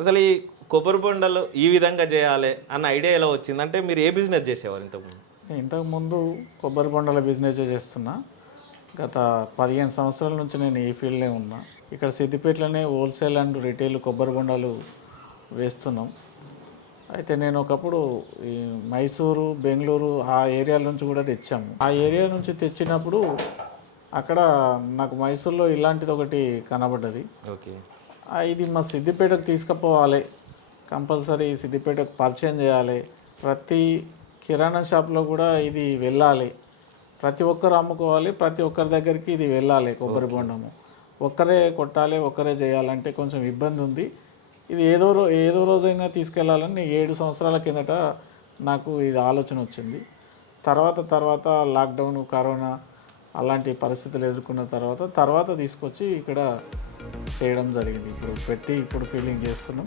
అసలు ఈ కొబ్బరి బొండాలు ఈ విధంగా చేయాలి అన్న ఐడియా ఎలా వచ్చింది? అంటే మీరు ఏ బిజినెస్ చేసేవారు ఇంతకుముందు? ఇంతకుముందు కొబ్బరి బొండాల బిజినెస్ చేస్తున్నా. గత 15 సంవత్సరాల నుంచి నేను ఈ ఫీల్డ్‌లో ఉన్నా. ఇక్కడ సిద్దిపేటలోనే హోల్‌సేల్ అండ్ రిటైల్ కొబ్బరి బొండాలు వేస్తున్నాం. అయితే నేను ఒకప్పుడు ఈ మైసూరు, బెంగుళూరు ఆ ఏరియాల నుంచి కూడా తెచ్చాము. ఆ ఏరియా నుంచి తెచ్చినప్పుడు అక్కడ నాకు మైసూర్‌లో ఇలాంటిది ఒకటి కనబడ్డది. ఓకే. ఇది మా సిద్దిపేటకు తీసుకుపోవాలి, కంపల్సరీ సిద్దిపేటకు పరిచయం చేయాలి, ప్రతి కిరాణా షాప్లో కూడా ఇది వెళ్ళాలి, ప్రతి ఒక్కరు అమ్ముకోవాలి, ప్రతి ఒక్కరి దగ్గరికి ఇది వెళ్ళాలి. కొబ్బరి బొండము ఒక్కరే కొట్టాలి, ఒక్కరే చేయాలంటే కొంచెం ఇబ్బంది ఉంది. ఇది ఏదో రోజైనా తీసుకెళ్లాలని 7 సంవత్సరాల కిందట నాకు ఇది ఆలోచన వచ్చింది. తర్వాత లాక్డౌన్, కరోనా అలాంటి పరిస్థితులు ఎదుర్కొన్న తర్వాత తీసుకొచ్చి ఇక్కడ చేయడం జరిగింది. ఇప్పుడు ఫీలింగ్ చేస్తున్నాం.